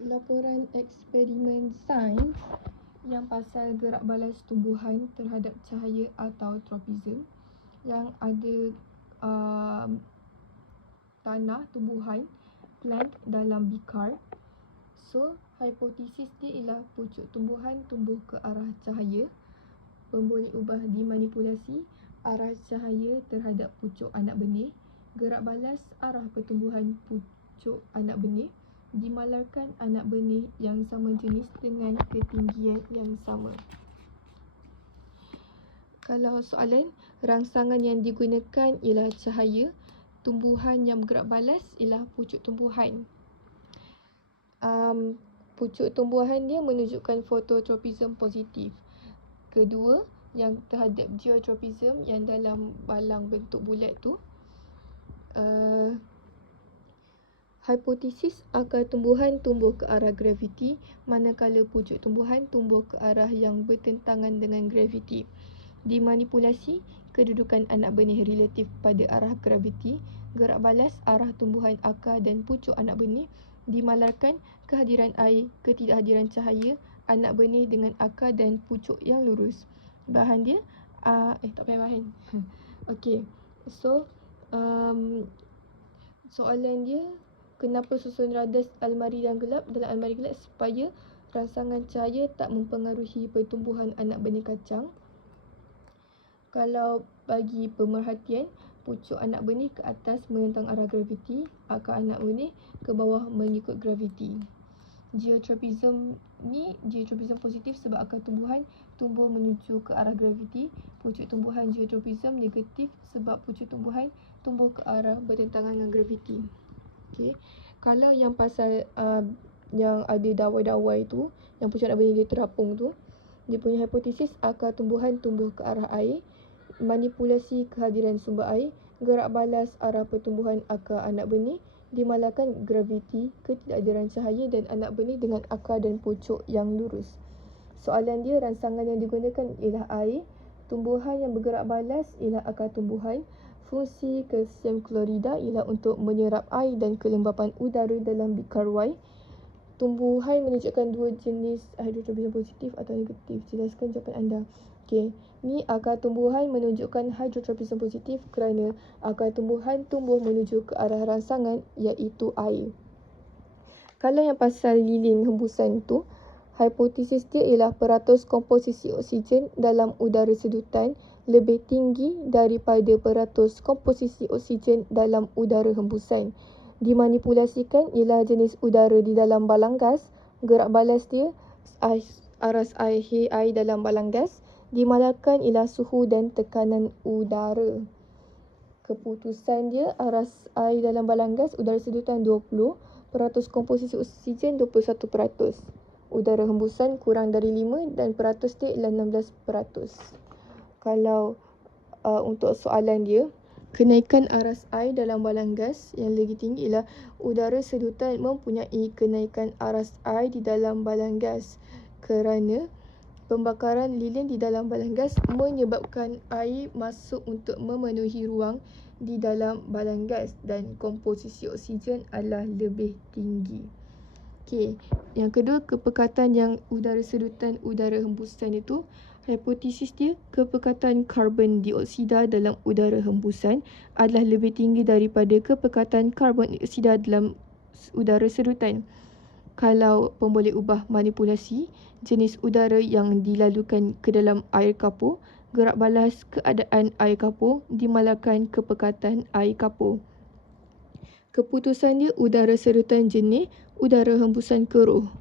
laporan eksperimen sains yang pasal gerak balas tumbuhan terhadap cahaya atau tropism yang ada tanah tumbuhan plant dalam bikar. So, hipotesis dia ialah pucuk tumbuhan tumbuh ke arah cahaya. Pemboleh ubah dimanipulasi arah cahaya terhadap pucuk anak benih. Gerak balas arah pertumbuhan pucuk anak benih. Dimalarkan anak benih yang sama jenis dengan ketinggian yang sama. Kalau soalan, rangsangan yang digunakan ialah cahaya. Tumbuhan yang bergerak balas ialah pucuk tumbuhan. Pucuk tumbuhan dia menunjukkan fototropism positif. Kedua, yang terhadap geotropism yang dalam balang bentuk bulat tu. Hipotesis akar tumbuhan tumbuh ke arah graviti, manakala pucuk tumbuhan tumbuh ke arah yang bertentangan dengan graviti. Dimanipulasi kedudukan anak benih relatif pada arah graviti. Gerak balas arah tumbuhan akar dan pucuk anak benih. Dimalarkan kehadiran air, ketidakhadiran cahaya, anak benih dengan akar dan pucuk yang lurus. Bahan dia tak payah bahan. Okey. So soalan dia, kenapa susun radas almari yang gelap dalam almari gelap supaya rangsangan cahaya tak mempengaruhi pertumbuhan anak benih kacang. Kalau bagi pemerhatian, pucuk anak benih ke atas menentang arah graviti, akar anak benih ke bawah mengikut graviti. Geotropism ni geotropism positif sebab akar tumbuhan tumbuh menuju ke arah graviti. Pucuk tumbuhan geotropism negatif sebab pucuk tumbuhan tumbuh ke arah bertentangan dengan graviti. Okey. Kalau yang pasal yang ada dawai-dawai tu, yang pucuk anak benih dia terapung tu, dia punya hipotesis akar tumbuhan tumbuh ke arah air. Manipulasi kehadiran sumber air. Gerak balas arah pertumbuhan akar anak benih. Dimalarkan graviti, ketidakhadiran cahaya dan anak benih dengan akar dan pucuk yang lurus. Soalan dia, rangsangan yang digunakan ialah air. Tumbuhan yang bergerak balas ialah akar tumbuhan. Fungsi kalsium klorida ialah untuk menyerap air dan kelembapan udara dalam bikar Y. Tumbuhan menunjukkan dua jenis hidrotropism positif atau negatif. Jelaskan jawapan anda. Okey, ni akar tumbuhan menunjukkan hidrotropism positif kerana akar tumbuhan tumbuh menuju ke arah rangsangan iaitu air. Kalau yang pasal lilin hembusan tu, hipotesis dia ialah peratus komposisi oksigen dalam udara sedutan lebih tinggi daripada peratus komposisi oksigen dalam udara hembusan. Dimanipulasikan ialah jenis udara di dalam balang gas. Gerak balas dia aras air dalam balang gas. Dimalarkan ialah suhu dan tekanan udara. Keputusan dia, aras air dalam balang gas udara sedutan 20%, komposisi oksigen 21%. Udara hembusan kurang dari 5 dan peratus dia ialah 16%. Kalau untuk soalan dia, kenaikan aras air dalam balang gas yang lagi tinggi ialah udara sedutan mempunyai kenaikan aras air di dalam balang gas kerana pembakaran lilin di dalam balang gas menyebabkan air masuk untuk memenuhi ruang di dalam balang gas dan komposisi oksigen adalah lebih tinggi. Okey, yang kedua, kepekatan yang udara sedutan udara hembusan itu, hipotesis dia, kepekatan karbon dioksida dalam udara hembusan adalah lebih tinggi daripada kepekatan karbon dioksida dalam udara sedutan. Kalau pemboleh ubah manipulasi jenis udara yang dilalukan ke dalam air kapur, gerak balas keadaan air kapur, dimalarkan kepekatan air kapur. Keputusan dia, udara sedutan jernih, udara hembusan keruh.